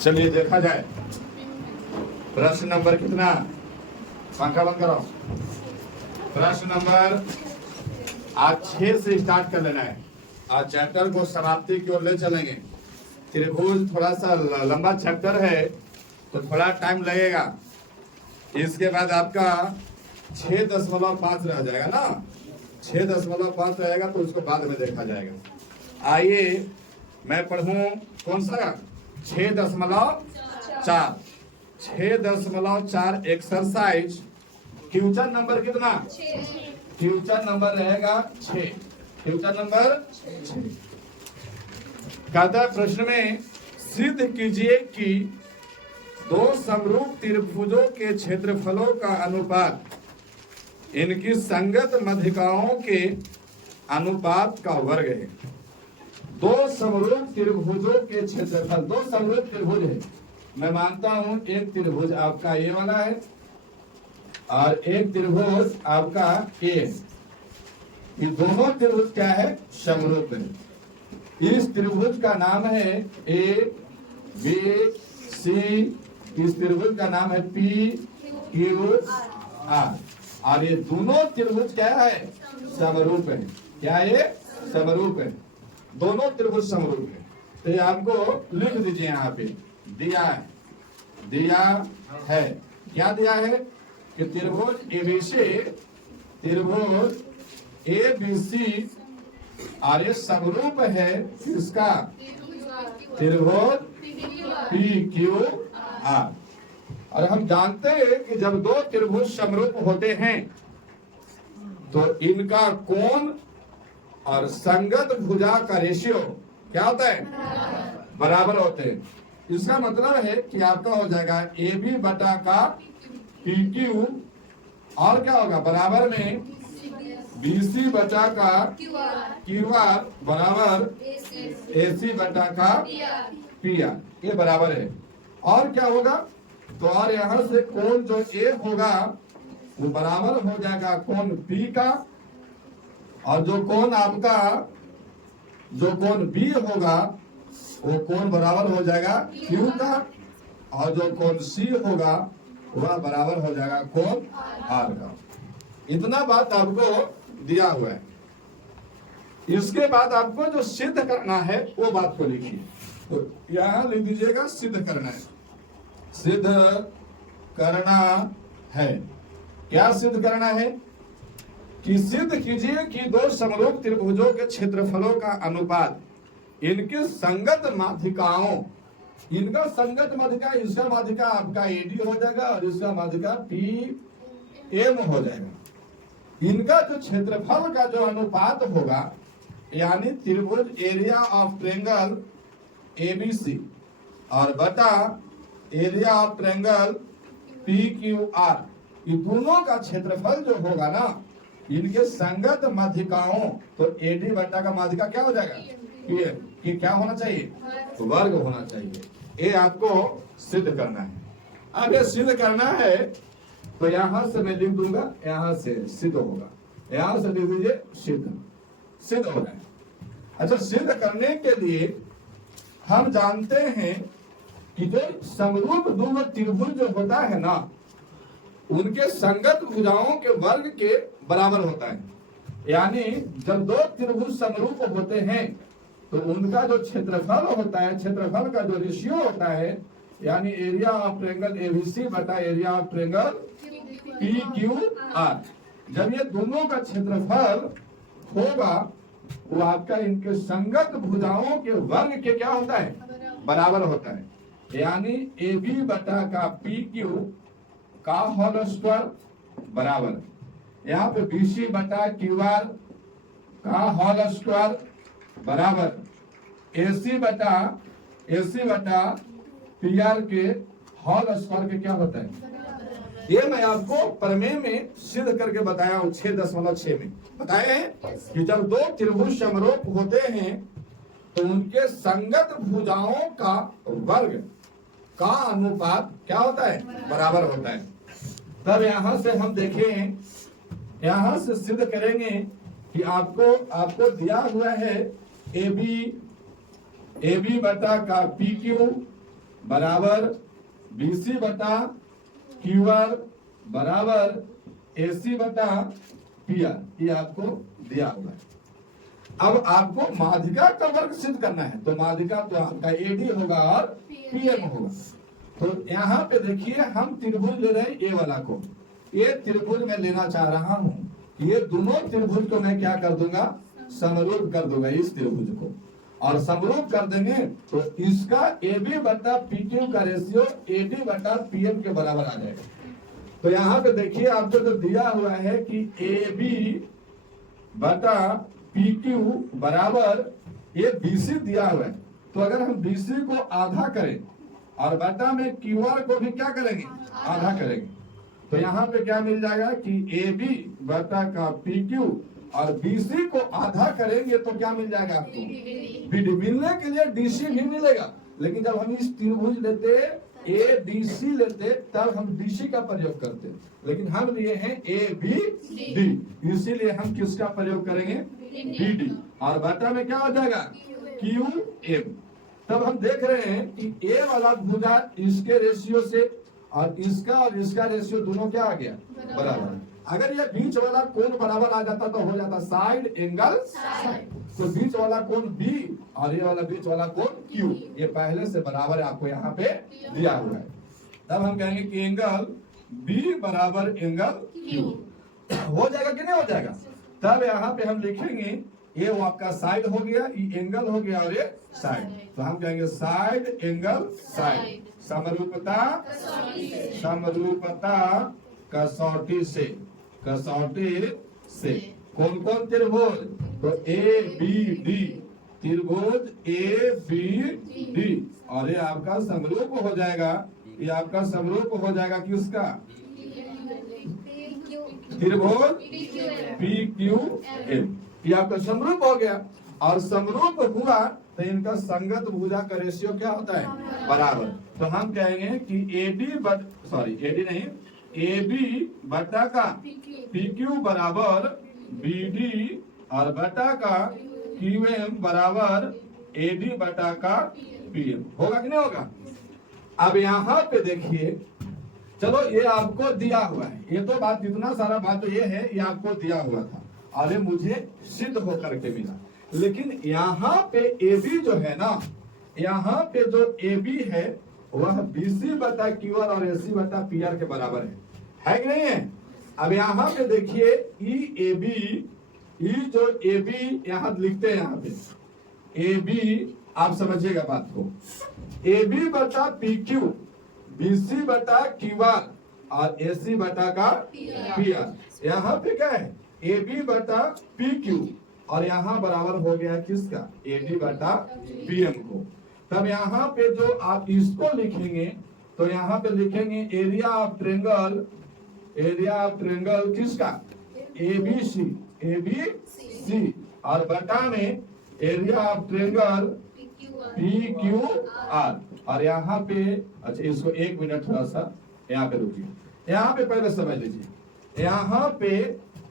चलिए देखा जाए प्रश्न नंबर कितना, पंखा बंद करो। प्रश्न नंबर आज 6 से स्टार्ट कर लेना है। आज चैप्टर को समाप्ति की ओर ले चलेंगे। त्रिभुज थोड़ा सा लंबा चैप्टर है तो थोड़ा टाइम लगेगा। इसके बाद आपका 6.5 रह जाएगा ना, 6.5 रहेगा तो उसको बाद में देखा जाएगा। आइए मैं पढ़ूं कौन सा 6.4 6.4 एक्सरसाइज। फ्यूचर नंबर कितना, फ्यूचर नंबर रहेगा 6, फ्यूचर नंबर 6। कहता है प्रश्न में सिद्ध कीजिए कि दो समरूप त्रिभुजों के क्षेत्रफलों का अनुपात इनकी संगत माध्यिकाओं के अनुपात का वर्ग है। दो समरूप त्रिभुजों के क्षेत्रफल, दो समरूप त्रिभुज है। मैं मानता हूं एक त्रिभुज आपका ये वाला है और एक त्रिभुज आपका ए। ये दोनों त्रिभुज क्या है, समरूप है। इस त्रिभुज का नाम है ए बी सी, इस त्रिभुज का नाम है पी क्यू आर। और ये दोनों त्रिभुज क्या है, समरूप है। क्या ये समरूप है, दोनों त्रिभुज समरूप है। तो ये आपको लिख दीजिए, यहाँ पे दिया है, दिया है। क्या दिया है कि त्रिभुज एबीसी, त्रिभुज एबीसी और ये समरूप है इसका त्रिभुज पी क्यू आर। और हम जानते हैं कि जब दो त्रिभुज समरूप होते हैं तो इनका कोण और संगत भुजा का रेशियो क्या होता है, बराबर होते हैं। इसका मतलब है कि आपका हो जाएगा ए बी बटा का पी क्यू और क्या होगा बराबर में बी सी बटा का क्यू आर बराबर ए सी बटा का पी आर, ये बराबर है। और क्या होगा तो और यहां से कोण जो ए होगा वो बराबर हो जाएगा कोण पी का, और जो कोण आपका जो कोण बी होगा वो कोण बराबर हो जाएगा क्यू का, और जो कोण सी होगा वह बराबर हो जाएगा कोण आर का। इतना बात आपको दिया हुआ है। इसके बाद आपको जो सिद्ध करना है वो बात को लिखिए। तो यहां लिख दीजिएगा सिद्ध करना है, सिद्ध करना है। क्या सिद्ध करना है कि सिद्ध कीजिए कि दो समरूप त्रिभुजों के क्षेत्रफलों का अनुपात इनके संगत माध्यिकाओं, इनका संगत माध्यिका, इसका माध्यिका आपका एडी हो जाएगा और इसका माध्यिका पी एम हो जाएगा। इनका जो क्षेत्रफल का जो अनुपात होगा यानी त्रिभुज एरिया ऑफ ट्रायंगल एबीसी और बटा area of triangle P Q R, ये दोनों का क्षेत्रफल जो होगा ना इनके संगत माध्यिकाओं, तो एडी बटा का माध्यिका क्या हो जाएगा, ये क्या होना चाहिए, वर्ग होना चाहिए। ये आपको सिद्ध करना है। अब ये सिद्ध करना है तो यहां से मैं लिख दूंगा, यहां से सिद्ध होगा, यहां से लिख दीजिए सिद्ध, सिद्ध हो जाए। अच्छा, सिद्ध करने के लिए हम जानते हैं कि जो समरूप दोनों त्रिभुज जो होता है ना उनके संगत भुजाओं के वर्ग के बराबर होता है। यानी जब दो त्रिभुज समरूप होते हैं तो उनका जो क्षेत्रफल होता है, क्षेत्रफल का जो रेशियो होता है यानी एरिया ऑफ ट्रायंगल एबीसी बटा area of triangle P Q are, जब ये दोनों का क्षेत्रफल होगा वो आपका इनके संगत भुजाओं के वर्ग के क्या होता है, बराबर होता है। यानी ए बी बटा का पी क्यू का होल स्क्वायर बराबर, यहाँ पे बी सी बटा क्यू आर का होल स्क्वायर बराबर ए सी बटा पी आर के होल स्क्वायर के क्या होता है। ये मैं आपको प्रमेय में सिद्ध करके बताया हूं 6.6 में बताए हैं कि जब दो त्रिभुज समरूप होते हैं तो उनके संगत भुजाओं का वर्ग का अनुपात क्या होता है, बराबर होता है। तब यहां से हम देखें, यहां से सिद्ध करेंगे कि आपको दिया हुआ है ए बी बटा का पी क्यू बराबर BC बटा QR बराबर AC बटा PR, ये आपको दिया हुआ है। अब आपको माध्यिका का वर्ग सिद्ध करना है, तो माध्यिका तो आपका AD होगा और PM होगा। तो यहाँ पे देखिए हम त्रिभुज ले रहे हैं ए वाला को, ये त्रिभुज मैं लेना चाह रहा हूँ, ये दोनों त्रिभुज को मैं क्या कर दूंगा, समरूप कर दूंगा इस त्रिभुज को, और समरूप कर देंगे तो इसका AB बटा PQ का रेशियो AD बटा PM के बराबर आ जाएगा। तो यहाँ पे देखिए आपको तो दिया हुआ है कि AB बटा PQ बराबर ये BC दिया हुआ है, तो अगर हम BC को आधा करें और बटा में QR को भी क्या करेंगे, आधा करेंगे, तो यहाँ पे क्या मिल जाएगा कि AB बटा का PQ और BC को आधा करेंगे तो क्या मिल जाएगा आपको, BD। मिलने के लिए DC भी मिलेगा, लेकिन जब हम इस त्रिभुज लेते ADC लेते तब हम DC का प्रयोग करते, लेकिन हम लिए हैं ABD, इसीलिए हम किसका प्रयोग करेंगे, BD, और बटा में क्या हो जाएगा QM। तब हम देख रहे हैं कि A वाला भुजा इसके रेशियो से और इसका रेशियो दोनों क्या आ गया, बराबर। अगर ये बीच वाला कोण बराबर आ जाता तो हो जाता साइड एंगल साइड, तो बीच वाला कोण B और ये वाला बीच वाला कोण Q, ये पहले से बराबर आपको यहाँ पे दिया हुआ है। तब हम कहेंगे कि एंगल B बराबर एंगल Q हो जाएगा कि नहीं हो जाएगा। तब यहाँ पे हम लिखेंगे ये वो आपका साइड हो गया, ये एंगल हो गया और ये साइड, तो हम कहेंगे साइड एंगल साइड, समरूपता कसौटी से कौन कौन त्रिभुज, तो ABD त्रिभुज ABD, और ये आपका समरूप हो जाएगा, ये आपका समरूप हो जाएगा किसका, त्रिभुज PQM, ये आपका समरूप हो गया। और समरूप हुआ तो इनका संगत भुजा का रेशियो क्या होता है, बराबर। तो हम कहेंगे कि AD नहीं, AB बटा का PQ बराबर BD और बटा का QM बराबर AD बटा का PM, होगा कि नहीं होगा। अब यहाँ पे देखिए, चलो ये आपको दिया हुआ है, ये तो बात इतना सारा बात तो ये है, ये आपको दिया हुआ था और ये मुझे सिद्ध होकर के मिला, लेकिन यहाँ पे AB जो है ना, यहाँ पे जो AB है वह BC बटा QR और AC बटा PR के बराबर है कि नहीं है। अब यहाँ पे देखिए जो AB यहाँ लिखते हैं, यहाँ पे AB आप समझिएगा बात को, AB बटा PQ, BC बटा QR और AC बटा का PR, यहाँ पे क्या है AB बटा PQ और यहाँ बराबर हो गया किसका, AD बटा PM को। तब यहाँ पे जो आप इसको लिखेंगे तो यहाँ पे लिखेंगे एरिया ऑफ ट्रेंगल किसका, ABC और बटा में एरिया ऑफ ट्रेंगल PQR, और यहाँ पे अच्छा इसको एक मिनट थोड़ा सा यहाँ पे रुकिए, यहाँ पे पहले समझ लीजिए, यहाँ पे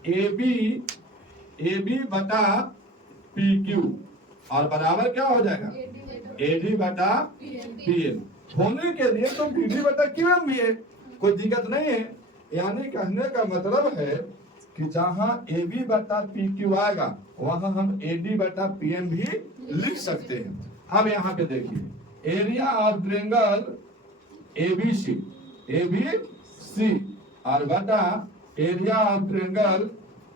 AB बटा PQ और बराबर क्या हो जाएगा, AD बटा PM होने के लिए तो BD बटा QM भी है, कोई दिक्कत नहीं है। यानी कहने का मतलब है कि जहां AB बटा PQ आएगा वहां हम AD बटा PM भी लिख सकते हैं। अब यहाँ पे देखिए एरिया ऑफ ट्रेंगल ABC और बटा एरिया ऑफ ट्रेंगल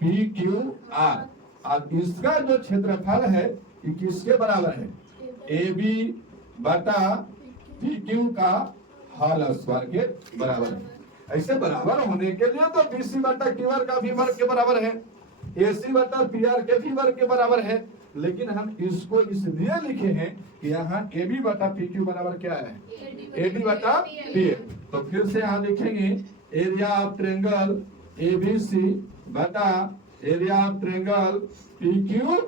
PQR, अब इसका जो क्षेत्रफल है ये किसके बराबर है, AB बटा PQ का होल स्क्वायर के बराबर है। ऐसे बराबर होने के लिए तो BC बटा QR का भी वर्ग के बराबर है, AC बटा PR के भी वर्ग के बराबर है, लेकिन हम इसको इसलिए लिखे हैं कि यहाँ AB बटा PQ बराबर क्या है, AD बटा PM। तो फिर से यहाँ लिखेंगे एरिया ऑफ ट्रेंगल ABC बटा एरिया ऑफ ट्रेंगल PQR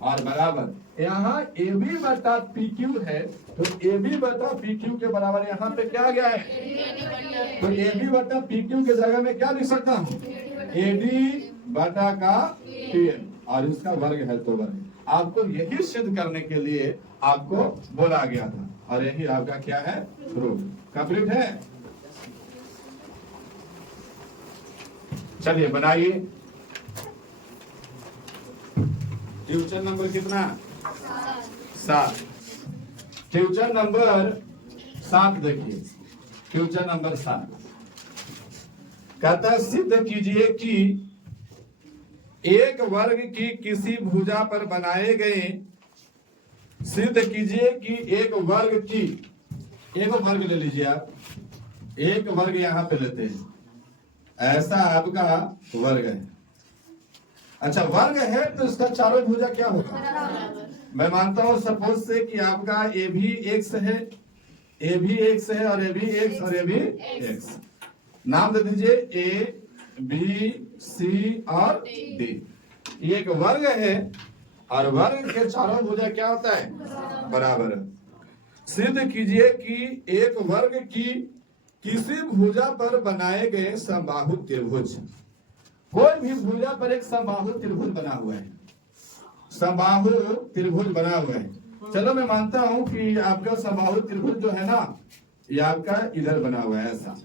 और बराबर यहाँ AB बटा PQ है, तो AB बटा PQ के बराबर यहाँ पे क्या गया है, तो AB बटा PQ के जगह में क्या लिख सकता हूँ, AD बटा का PM और इसका वर्ग है तो वर्ग। आपको यही सिद्ध करने के लिए आपको बोला गया था। और यही आपका क्या है, रूट। कंप्लीट है। चलिए बनाइए। क्वेश्चन नंबर कितना? 7। क्वेश्चन नंबर 7 देखिए। क्वेश्चन नंबर 7 कहता है सिद्ध कीजिए कि एक वर्ग की किसी भुजा पर बनाए गए, सिद्ध कीजिए कि एक वर्ग की, एक वर्ग ले लीजिए आप, एक वर्ग यहां पे लेते हैं, ऐसा आपका वर्ग है। अच्छा वर्ग है तो इसका चारों भुजा क्या होगा? मैं मानता हूं सपोज से कि आपका ए भी एक्स है, ए भी एक्स है, और ए भी एक्स, और ए भी एक्स। नाम दे दीजिए ए बी सी और डी। एक वर्ग है और वर्ग के चारों भुजा क्या होता है? बराबर। सिद्ध कीजिए कि एक वर्ग की किसी भुजा पर बनाए गए समबाहु त्रिभुज, कोई भी भुजा पर एक समबाहु त्रिभुज बना हुआ है, समबाहु त्रिभुज बना हुआ है। चलो मैं मानता हूं कि आपका समबाहु त्रिभुज जो है ना, ये आपका इधर बना हुआ है ऐसा।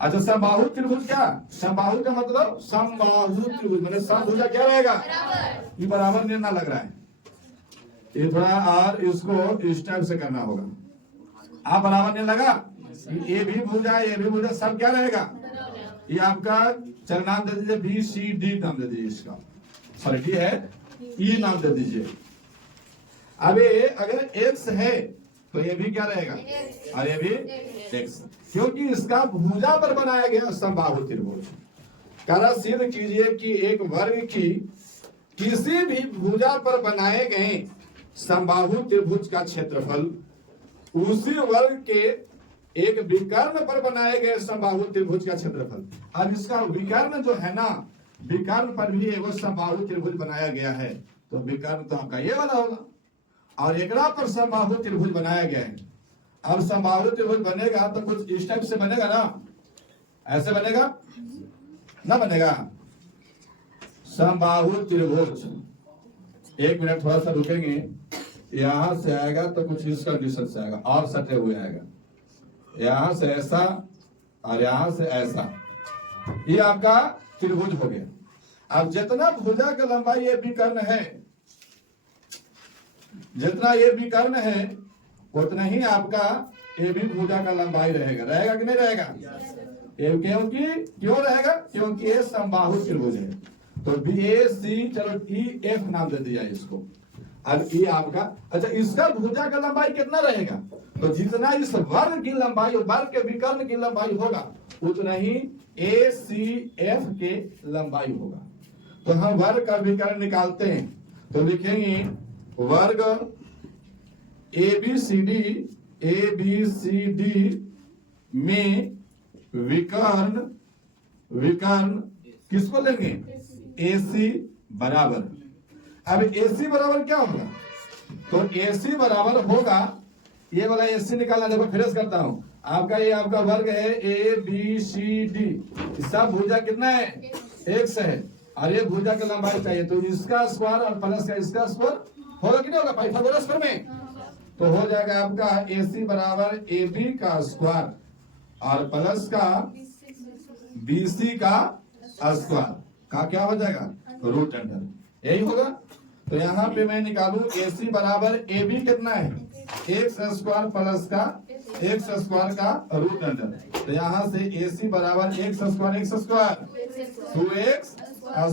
अच्छा समबाहु त्रिभुज क्या? समबाहु का मतलब समबाहु त्रिभुज मतलब समभुजा क्या रहेगा? ये बराबर निर्णय लग रहा है, ये थोड़ा और इसको इस टाइप से करना होगा। आप बराबर नहीं लगा, ये भी भुजा, ये भी भुजा, सब क्या रहेगा? ये आपका चल नाम दे दीजिए बी सी डी नाम दे दीजिए इसका, सॉरी डी है, ई नाम दे दीजिए। अब ये अगर एक्स है तो ये भी क्या रहेगा? और ये भी एक्स, क्योंकि इसका भुजा पर बनाया गया समबाहु त्रिभुज। कारण सिद्ध कीजिए कि एक वर्ग की किसी भी भुजा पर बनाए गए समबाहु त्रिभुज का क्षेत्रफल उसी वर्ग के एक विकर्ण पर बनाए गए समबाहु त्रिभुज का क्षेत्रफल। अब इसका विकर्ण जो है ना, विकर्ण पर भी एगो समबाहु त्रिभुज बनाया गया है, तो विकर्ण तो आपका ये वाला होगा, और एकरा पर समबाहु त्रिभुज बनाया गया है। अब समबाहु त्रिभुज बनेगा तो कुछ इस टाइप से बनेगा ना, ऐसे बनेगा ना, बनेगा समबाहु त्रिभुज। एक मिनट थोड़ा सा रुकेंगे, यहां से आएगा तो कुछ इस कंडीशन से आएगा और सटे हुए आएगा, यहां से ऐसा और यहां से ऐसा, ये आपका त्रिभुज हो गया। अब जितना भुजा का लंबाई ये विकर्ण है, जितना ये विकर्ण है उतना ही आपका ये भी भुजा का लंबाई रहेगा। रहेगा कि नहीं रहेगा? क्योंकि क्यों रहेगा? क्योंकि ये समबाहु त्रिभुज है। तो बी ए सी, चलो ई एफ नाम दे दिया इसको। अब ये आपका, अच्छा इसका भुजा का लंबाई कितना रहेगा? तो जितना इस वर्ग की लंबाई, वर्ग के विकर्ण की लंबाई होगा, उतना ही ए सी एफ के लंबाई होगा। तो हम वर्ग का विकर्ण निकालते हैं, तो लिखेंगे वर्ग ए बी सी डी में विकर्ण, विकर्ण किसको लेंगे? ए सी बराबर। अब ए सी बराबर क्या होगा? तो ए सी बराबर होगा, ये वाला ए सी निकालना, देखो फिर करता हूं। आपका ये आपका वर्ग है ए बी सी डी, सब भुजा कितना है? एक्स है, और ये भुजा का लंबाई चाहिए, तो इसका स्क्वायर और प्लस का इसका स्क्वायर होगा कि नहीं होगा पाइथागोरस प्रमेय? तो हो जाएगा आपका ए सी बराबर ए बी का स्क्वायर और प्लस का बी सी का स्क्वायर का क्या हो जाएगा? रूट अंडर, यही होगा। तो यहाँ पे मैं निकालू ए सी बराबर ए बी कितना है? एक्स स्क्वायर प्लस का एक्स स्क्वायर का रूट अंडर। तो यहाँ से ए सी बराबर एक्स स्क्वायर 2x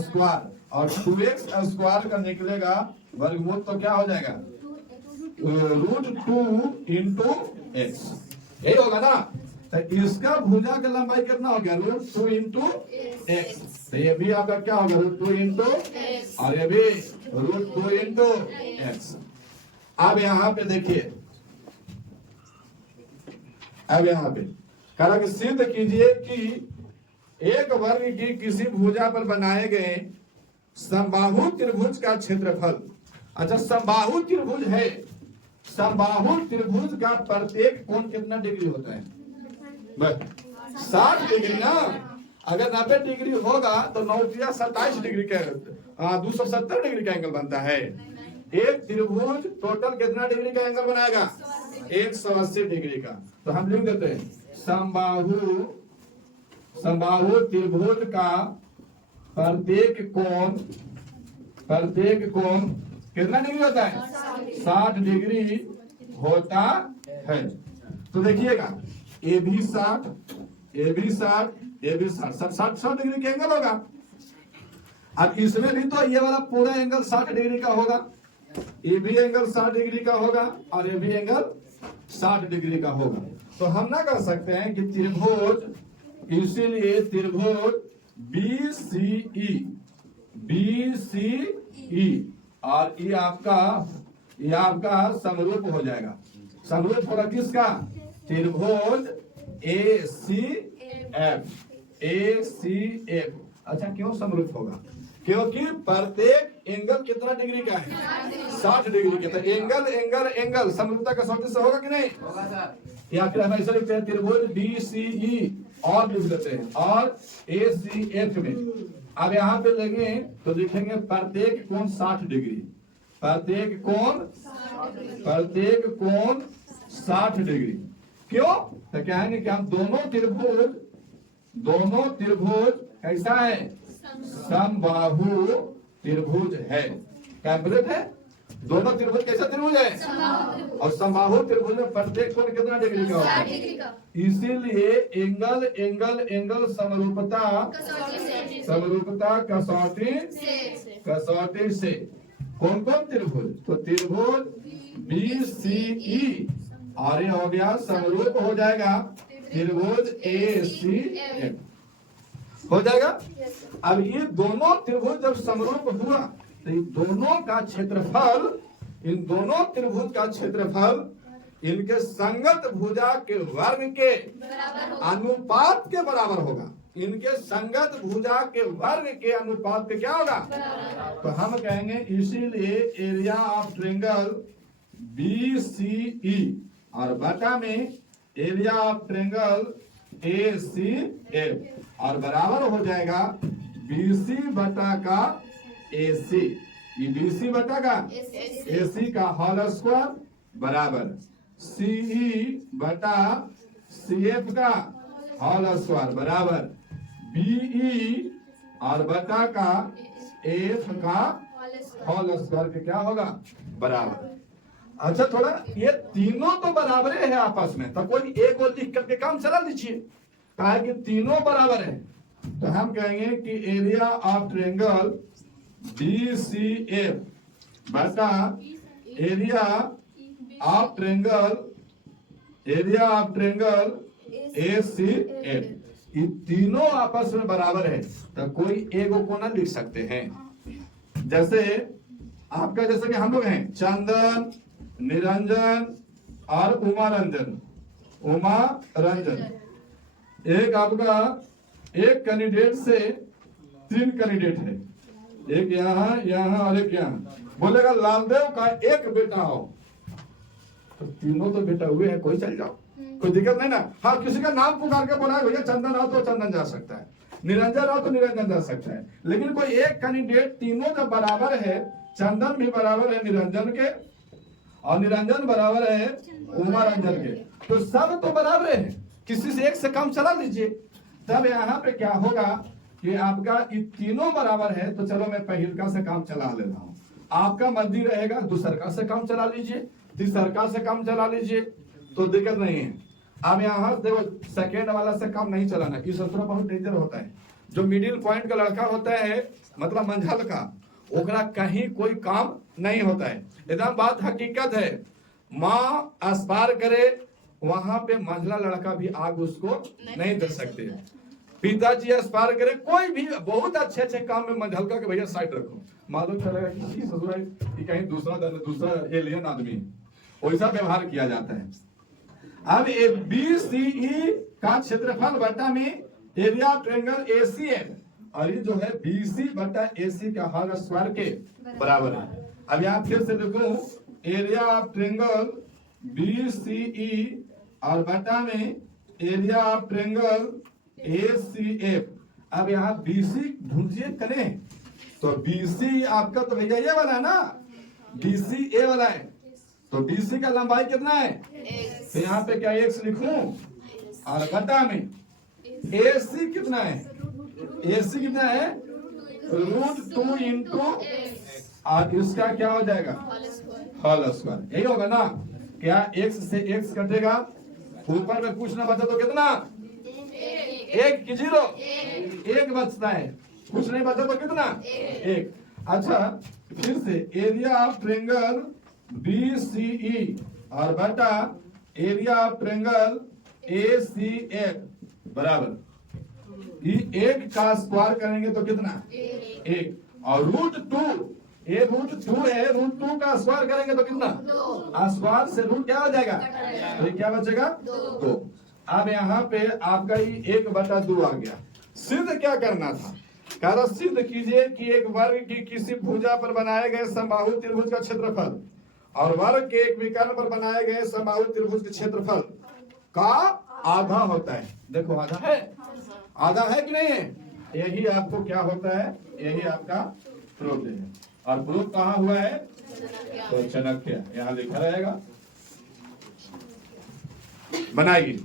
स्क्वायर, और 2x स्क्वायर का निकलेगा वर्गमूल, तो क्या हो जाएगा? √2 इंटू एक्स, यही होगा ना। तो इसका भुजा का लंबाई कितना हो गया? √2 इंटू एक्स। तो ये भी आपका क्या होगा? √2 इंटू, और ये भी √2 इंटू एक्स। अब यहाँ पे देखिए, अब यहाँ पे कहा सिद्ध कीजिए कि एक वर्ग की किसी भुजा पर बनाए गए समबाहु त्रिभुज का क्षेत्रफल। अच्छा समबाहु त्रिभुज है, समबाहु त्रिभुज का प्रत्येक कोण कितना डिग्री होता है? 60 डिग्री ना। अगर 90 डिग्री होगा तो 9 या 27 डिग्री का 270 डिग्री का एंगल बनता है। एक त्रिभुज टोटल कितना डिग्री का एंगल बनाएगा? 180 डिग्री का। तो हम लिख देते हैं समबाहु त्रिभुज का प्रत्येक कोण कितना डिग्री होता है? 60 डिग्री होता है। तो देखिएगा ए भी 60, ए भी 60, ए भी 60 डिग्री का एंगल होगा। अब इसमें भी तो ये वाला पूरा एंगल 60 डिग्री का होगा, ये भी एंगल 60 डिग्री का होगा और ये भी एंगल 60 डिग्री का होगा। तो हम ना कर सकते हैं कि त्रिभुज, इसीलिए त्रिभुज BCE और ये आपका समरूप हो जाएगा। समरूप होगा किसका? त्रिभुज ACF। अच्छा, क्यों समरूप होगा? क्योंकि प्रत्येक एंगल कितना डिग्री का है? 60 डिग्री का। तो एंगल समरूपता का कसौटी से होगा कि नहीं? होगा सर। या फिर हम ऐसा लिखते हैं त्रिभुज BCE और लिख देते हैं और ACF में। अब यहाँ पे लेंगे तो लिखेंगे प्रत्येक कोण 60 डिग्री, प्रत्येक कोण 60 डिग्री। क्यों? तो कहेंगे कि हम दोनों त्रिभुज कैसा है? समबाहु त्रिभुज है। कैम्पलेट है। दोनों त्रिभुज कैसा त्रिभुज है? और समबाहु त्रिभुज में प्रत्येक कोण कितना डिग्री का होगा? इसीलिए एंगल समरूपता कसौटी से कौन त्रिभुज? तो त्रिभुज BCE और ये हो गया समरूप हो जाएगा त्रिभुज ACF हो जाएगा। अब ये दोनों त्रिभुज जब समरूप हुआ तो इन दोनों त्रिभुज का क्षेत्रफल इनके संगत भुजा के वर्ग के अनुपात के बराबर होगा। इनके संगत भुजा के वर्ग के अनुपात के क्या होगा? तो हम कहेंगे इसीलिए एरिया ऑफ ट्रायंगल BCE और बटा में एरिया ऑफ ट्रायंगल ACF और बराबर हो जाएगा BC बटा का AC। ये BC बटा का AC का होल स्क्वायर बराबर CE बटा CF का होल स्क्वायर बराबर BE और बटा का F का होल स्क्वायर के क्या होगा? बराबर। अच्छा, थोड़ा ये तीनों तो बराबर है आपस में, तो कोई एक और लिख करके काम चला लीजिए। कहा कि तीनों बराबर है तो हम कहेंगे कि एरिया ऑफ ट्रायंगल BCF बटा एरिया ऑफ ट्रायंगल ACF, ये तीनों आपस में बराबर है तो कोई एक को ना लिख सकते हैं। जैसे आपका जैसे कि हम लोग हैं चंदन, निरंजन और उमा रंजन। एक आपका एक कैंडिडेट से 3 कैंडिडेट है, एक यहाँ और एक यहाँ। बोलेगा लालदेव का एक बेटा हो, तो तीनों तो बेटा हुए हैं, कोई चल जाओ, कोई दिक्कत नहीं ना। हाँ, किसी का नाम पुकार के बोला भैया चंदन आओ तो चंदन जा सकता है, निरंजन आओ तो निरंजन जा सकता है। लेकिन कोई एक कैंडिडेट तीनों जब बराबर है, चंदन भी बराबर है निरंजन के और निरंजन बराबर है उमा रंजन के, तो सब तो बराबर है, किसी से एक से कम चला लीजिए। तब यहाँ पे क्या होगा कि आपका ये तीनों बराबर है तो चलो मैं पहिलका से काम चला ले रहा हूँ, आपका मर्जी रहेगा दूसरका से काम चला लीजिए, तीसरका से काम चला लीजिए, तो दिक्कत नहीं है। अब यहाँ देखो सेकेंड वाला से काम नहीं चलाना, इस सूत्र बहुत डेंजर होता है। जो मिडिल पॉइंट का लड़का होता है, मतलब मंझल का, ओकरा कहीं कोई काम नहीं होता है। एकदम बात हकीकत है। माँ अस्पार करे वहां पे मंझला लड़का भी आग उसको नहीं दे सकते। पिताजी अस्पार करे, कोई भी बहुत अच्छे अच्छे काम में मंझलका के भैया साइड रखो, मालूम चलेगा कि ससुराल कि कहीं दूसरा एलियन आदमी है, वैसा व्यवहार किया जाता है। अब BCE का क्षेत्रफल बटा में एरिया ऑफ ट्रायंगल ACF और ये जो है BC बटा AC का होल स्क्वायर के बराबर है। अब यहाँ फिर से देखो एरिया ऑफ ट्रायंगल BCE और बटा में एरिया ऑफ ट्रायंगल ACF। अब यहाँ BC ढूंढिए करें तो BC आपका तो भैया ये वाला है ना, BC ए वाला है, तो BC का लंबाई कितना है? तो यहाँ पे क्या x लिखूं और घटा में AC कितना है? AC कितना है? √2 इंटू और इसका क्या हो जाएगा? Whole square. यही होगा ना? क्या x से x कटेगा, ऊपर में कुछ ना बचा तो कितना? 1 की 0 1 बचता है, कुछ नहीं बचा तो कितना? 1। अच्छा फिर से एरिया ऑफ ट्रायंगल BCE और बटा एरिया ऑफ ट्रायंगल ACF बराबर ये 1 का स्क्वायर करेंगे तो कितना? 1 और √2 ये √2 है, √2 का स्क्वायर करेंगे तो कितना? स्क्वायर से रूट क्या हो जाएगा? तो ये क्या बचेगा? 2। अब यहाँ पे आपका ये 1/2 आ गया। सिद्ध क्या करना था? कारण सिद्ध कीजिए कि एक वर्ग की किसी भुजा पर बनाए गए समबाहु त्रिभुज का क्षेत्रफल और वर्ग के एक विकर्ण पर बनाए गए समबाहु त्रिभुज के क्षेत्रफल का आधा होता है। देखो आधा है, आधा है कि नहीं है? यही आपको क्या होता है? यही आपका प्रूफ है। और प्रूफ कहाँ हुआ है? तो चाणक्य यहाँ लिखा रहेगा, बनाएगी।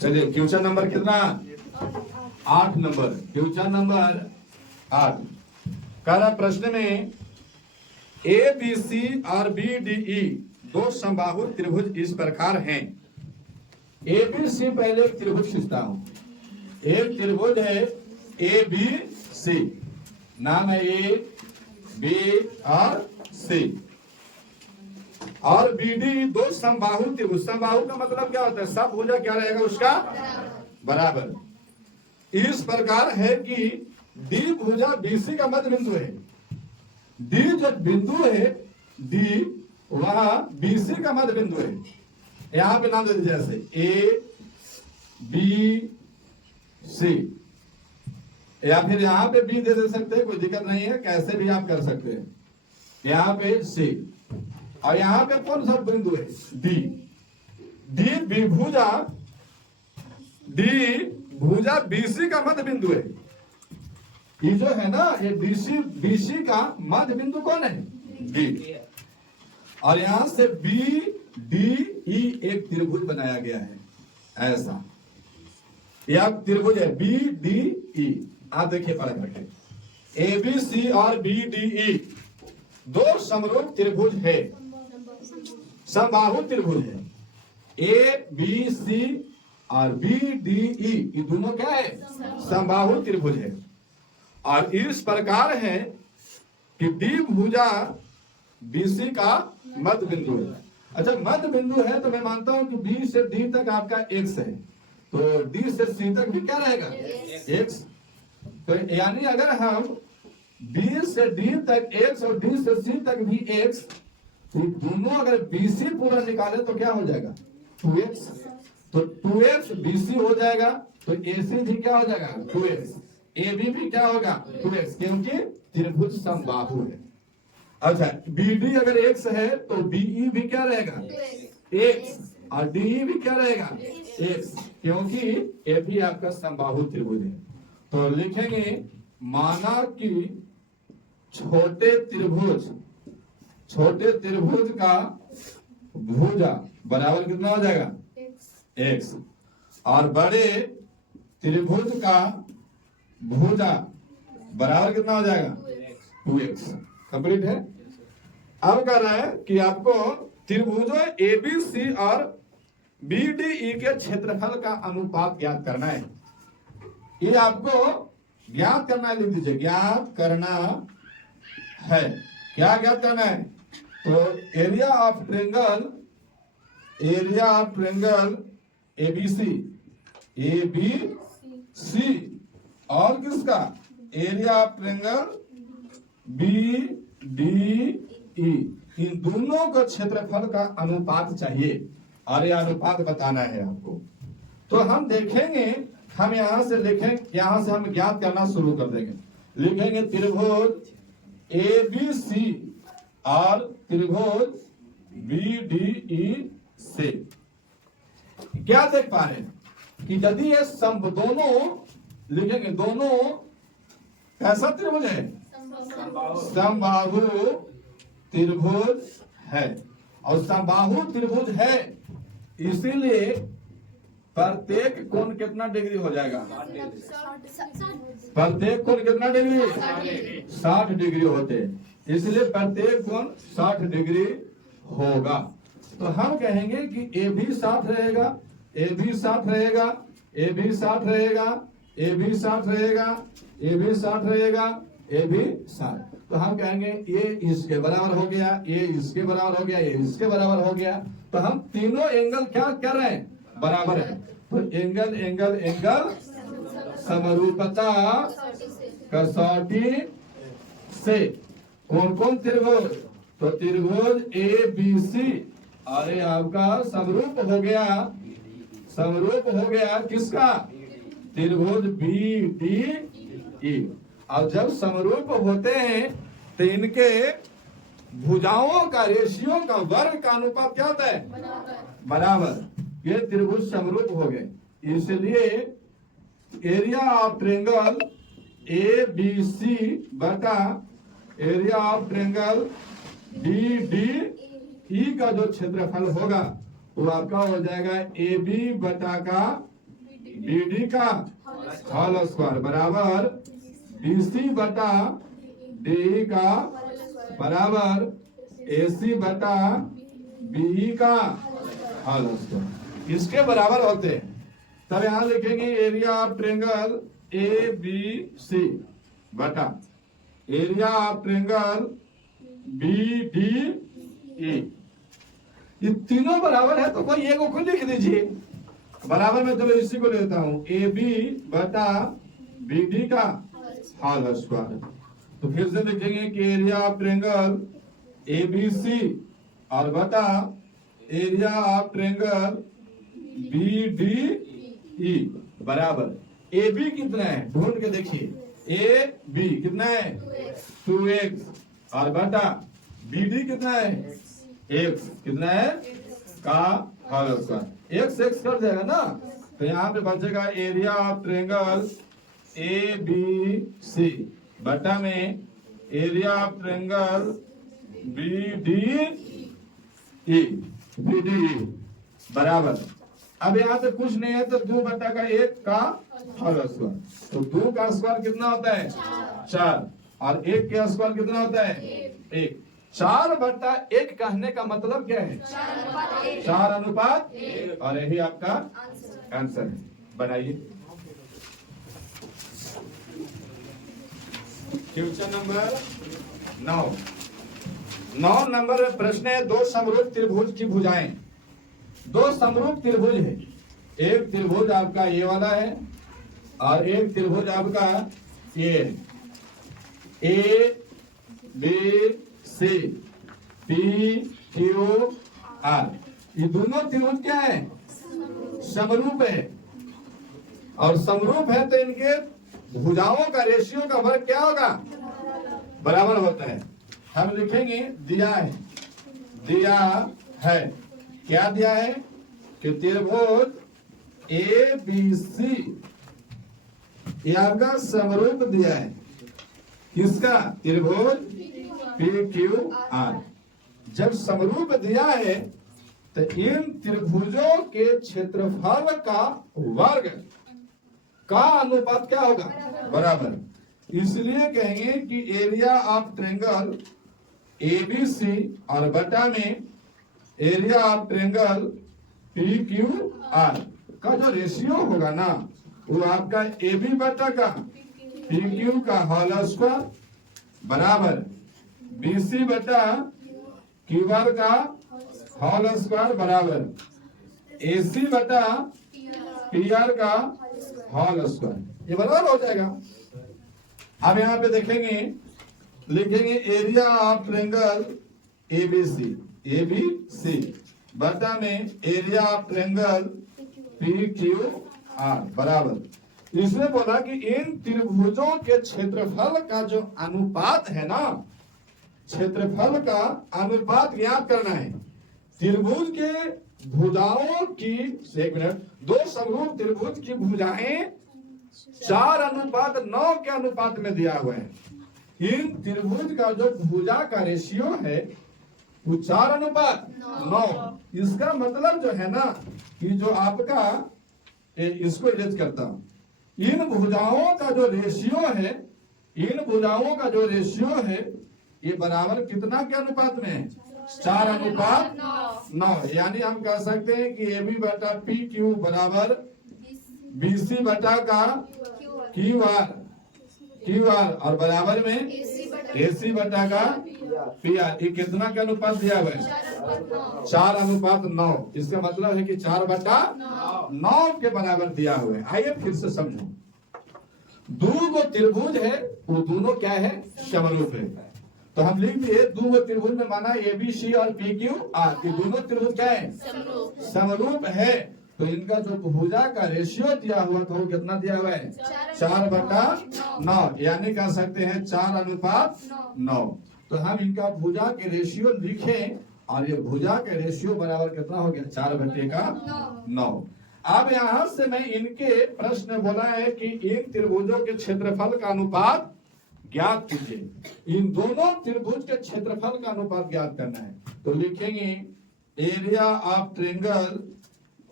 चलिए क्वेश्चन नंबर कितना? 8 नंबर। क्वेश्चन नंबर 8 कह रहा प्रश्न में ABC और BDE दो समबाहु त्रिभुज इस प्रकार हैं। ABC पहले एक त्रिभुज खींचता हूं। एक त्रिभुज है ABC, नाम है A, B और C। और BD दो समबाहु त्रिभुज। समबाहु का मतलब क्या होता है? सब भुजा क्या रहेगा उसका? बराबर। इस प्रकार है कि D भुजा BC का मध्य बिंदु है। D जो बिंदु है D वहां BC का मध्य बिंदु है। यहां पे नाम दे दीजिए जैसे A B C, या फिर यहां पे B दे सकते हैं, कोई दिक्कत नहीं है, कैसे भी आप कर सकते हैं। यहां पे C और यहां पे कौन सा बिंदु है? D। D भुजा BC का मध्य बिंदु है। ये जो है ना ये BC का मध्य बिंदु कौन है? D। और यहां से BDE एक त्रिभुज बनाया गया है ऐसा। यह त्रिभुज है BDE। आप देखिए पढ़ करके ABC और BDE दो समरूप त्रिभुज है, समबाहु त्रिभुज है। ABC और BDE ये दोनों क्या है? समबाहु त्रिभुज है। और इस प्रकार है कि D भुजा BC का मध्य बिंदु है। अच्छा मध्य बिंदु है तो मैं मानता हूं कि B से D तक आपका x है, तो D से C तक भी क्या रहेगा? x। तो यानी अगर हम B से D तक x और D से C तक भी x, तो दोनों अगर BC पूरा निकाले तो क्या हो जाएगा? 2x। तो 2x BC हो जाएगा, तो AC भी क्या हो जाएगा? 2x। AB भी क्या होगा? 2x, क्योंकि त्रिभुज समबाहु है। अच्छा BD अगर x है तो BE भी क्या रहेगा? x। और DE भी क्या रहेगा? x, क्योंकि ये भी आपका समबाहु त्रिभुज है। तो लिखेंगे माना कि छोटे त्रिभुज का भुजा बराबर कितना हो जाएगा? x। और बड़े त्रिभुज का भुजा बराबर कितना हो जाएगा? 2x। कंप्लीट है। अब कह रहा है कि आपको त्रिभुजों ABC और BDE के क्षेत्रफल का अनुपात ज्ञात करना है। ये आपको ज्ञात करना है, लिख दीजिए ज्ञात करना है। क्या ज्ञात करना है? तो एरिया ऑफ ट्रायंगल ABC और किसका? एरिया ऑफ ट्रायंगल BDE, इन दोनों का क्षेत्रफल का अनुपात चाहिए और ये अनुपात बताना है आपको। तो हम देखेंगे, हम यहां से लिखें, यहां से हम ज्ञात करना शुरू कर देंगे। लिखेंगे त्रिभुज ABC और त्रिभुज BDE से क्या देख पा रहे हैं कि यदि ये दोनों लिखेंगे, दोनों कैसा त्रिभुज है? समबाहु त्रिभुज है। और समबाहु त्रिभुज है, इसीलिए प्रत्येक कोण कितना डिग्री हो जाएगा? प्रत्येक कोण कितना डिग्री? 60 डिग्री होते, इसलिए प्रत्येक कोण 60 डिग्री होगा। तो हम कहेंगे कि ए भी 60 रहेगा, ए भी 60 रहेगा, ए भी 60 रहेगा, ए भी 60 रहेगा, ए भी 60 रहेगा, ए भी 60। तो हम कहेंगे ये इसके बराबर हो गया, ये इसके बराबर हो गया, ये इसके बराबर हो गया। तो हम तीनों एंगल क्या कर रहे हैं? बराबर है। तो एंगल एंगल एंगल समरूपता कसौटी से कौन कौन त्रिभुज? तो त्रिभुज ए बी सी, अरे आपका समरूप हो गया, समरूप हो गया किसका? त्रिभुज बी डी ई। और जब समरूप होते हैं तो इनके भुजाओं का रेशियो का वर्ग का अनुपात क्या होता है? बराबर। ये त्रिभुज समरूप हो गए, इसलिए area of triangle A B C बटा area of triangle D D E का जो क्षेत्रफल होगा वो आपका हो जाएगा ए बी बटा का बी डी का होल स्क्वायर बराबर बी सी बटा डी का बराबर ए सी बटा बी का होल स्क्वायर। इसके बराबर होते हैं। तब यहां लिखेंगे area of triangle A B C बटा area of triangle B D E. ये तीनों बराबर है तो कोई एक को लिख दीजिए बराबर में। चलो इसी को लेता हूं, ए बी बटा बी डी का होल स्क्वायर। तो फिर से लिखेंगे कि area of triangle A B C और बटा area of triangle B D E बराबर ए बी कितना है ढूंढ के देखिए। ए बी कितना है? 2x और बटा बी डी कितना है? x कितना है? का whole square. x x cut जाएगा ना, तो यहाँ पे बचेगा area of triangle A B C बटा में area of triangle B D E बराबर। अब यहाँ पे कुछ नहीं है तो 2 बटा का 1 का होल स्क्वायर। तो 2 का स्क्वायर कितना होता है? 4 और 1 का स्क्वायर कितना होता है? 1। 4 बटा 1 कहने का मतलब क्या है? 4 अनुपात 1। और यही आपका आंसर है। बनाइए क्वेश्चन नंबर 9 नंबर में प्रश्न है, दो समरूप त्रिभुज की भुजाएं। दो समरूप त्रिभुज है, एक त्रिभुज आपका ये वाला है और एक त्रिभुज आपका ये है। A B C P Q R, ये दोनों त्रिभुज क्या है? समरूप है। और समरूप है तो इनके भुजाओं का रेशियो का वर्ग क्या होगा? बराबर होता है। हम लिखेंगे दिया है क्या दिया है कि त्रिभुज ए बी सी ये आपका समरूप दिया है किसका? त्रिभुज पी क्यू आर। जब समरूप दिया है तो इन त्रिभुजों के क्षेत्रफल का वर्ग का अनुपात क्या होगा? बराबर। इसलिए कहेंगे कि एरिया ऑफ ट्रायंगल एबीसी और बटा में area of triangle P Q R का जो रेशियो होगा ना वो आपका ए बी बटा का पी क्यू का होल स्क्वायर बराबर बी सी बटा क्यू आर का होल स्क्वायर बराबर ए सी बटा पी आर का होल स्क्वायर। ये बराबर हो जाएगा। अब यहाँ पे देखेंगे, लिखेंगे area of triangle A B C बटा में area of triangle P Q R बराबर। इसने बोला कि इन त्रिभुजों के क्षेत्रफल का जो अनुपात है ना, क्षेत्रफल का अनुपात ज्ञात करना है। त्रिभुज के भुजाओं की, एक मिनट, दो समरूप त्रिभुज की भुजाएं 4:9 के अनुपात में दिया हुआ है। इन त्रिभुज का जो भुजा का रेशियो है वो 4:9। इसका मतलब जो है ना कि जो आपका इसको इरेज करता हूं, इन भुजाओं का जो रेशियो है, इन भुजाओं का जो रेशियो है ये बराबर कितना के अनुपात में है? 4:9। यानी हम कह सकते हैं कि ए बी बटा पी क्यू बराबर BC बटा का क्यू आर और बराबर में AC बटा का PR। ये कितना का अनुपात दिया हुआ है? 4:9। इसका मतलब है कि 4/9 के बराबर दिया हुआ है। आइए फिर से समझो, दो त्रिभुज है, वो दोनों क्या है? समरूप है। तो हम लिख दिए दो त्रिभुज में माना ABC और PQR, ये दोनों त्रिभुज क्या है? समरूप है। तो इनका जो भुजा का रेशियो दिया हुआ था वो कितना दिया हुआ है? 4/9। यानी कह सकते हैं 4:9। तो हम इनका भुजा के रेशियो लिखें और ये भुजा के रेशियो बराबर कितना हो गया? 4/9। अब यहां से मैं इनके प्रश्न बोला है कि इन त्रिभुजों के क्षेत्रफल का अनुपात ज्ञात कीजिए। इन दोनों त्रिभुज के क्षेत्रफल का अनुपात ज्ञात करना है। तो लिखेंगे एरिया ऑफ ट्रायंगल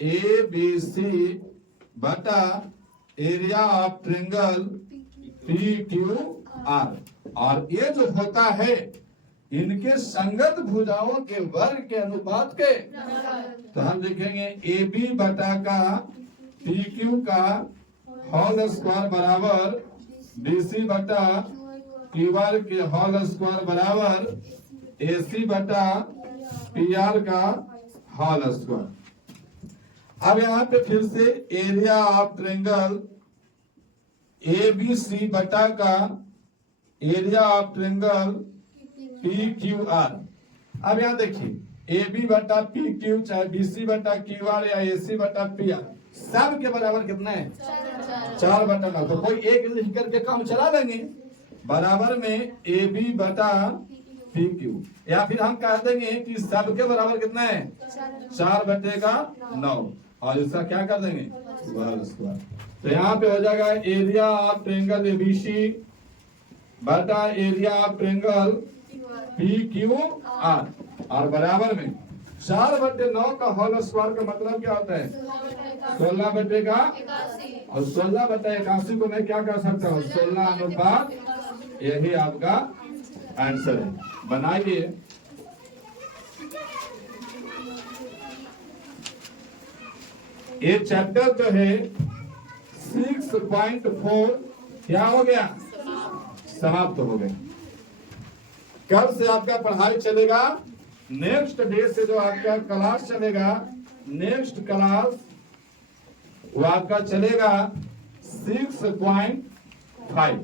ABC बटा एरिया ऑफ ट्रायंगल PQR। और ये जो होता है इनके संगत भुजाओं के वर्ग के अनुपात के, तो हम लिखेंगे AB बटा का PQ का होल स्क्वायर बराबर BC बटा QR के होल स्क्वायर बराबर AC बटा PR का होल स्क्वायर। अब यहाँ पे फिर से एरिया ऑफ ट्रायंगल ABC बटा का एरिया ऑफ ट्रायंगल PQR। अब यहाँ देखिए AB बटा PQ चाहे BC बटा QR या AC बटा PR सब के बराबर कितना है? 4/9। तो कोई एक लिख करके काम चला लेंगे। बराबर में AB बटा PQ, या फिर हम कह देंगे कि सब के बराबर कितना है? 4/9। और इसका क्या कर देंगे? तो यहाँ पे हो जाएगा एरिया ऑफ ट्रायंगल ABC बटा एरिया ऑफ ट्रायंगल PQR और बराबर में 4/9 का होल स्क्वायर का मतलब क्या होता है? 16/81। और 16/81 को मैं क्या कर सकता हूँ? 16:9। यही आपका आंसर है। बनाइए। ये चैप्टर जो है 6.4 क्या हो गया? समाप्त हो गए। कल से आपका पढ़ाई चलेगा, नेक्स्ट डे से जो आपका क्लास चलेगा, नेक्स्ट क्लास वो आपका चलेगा 6.5।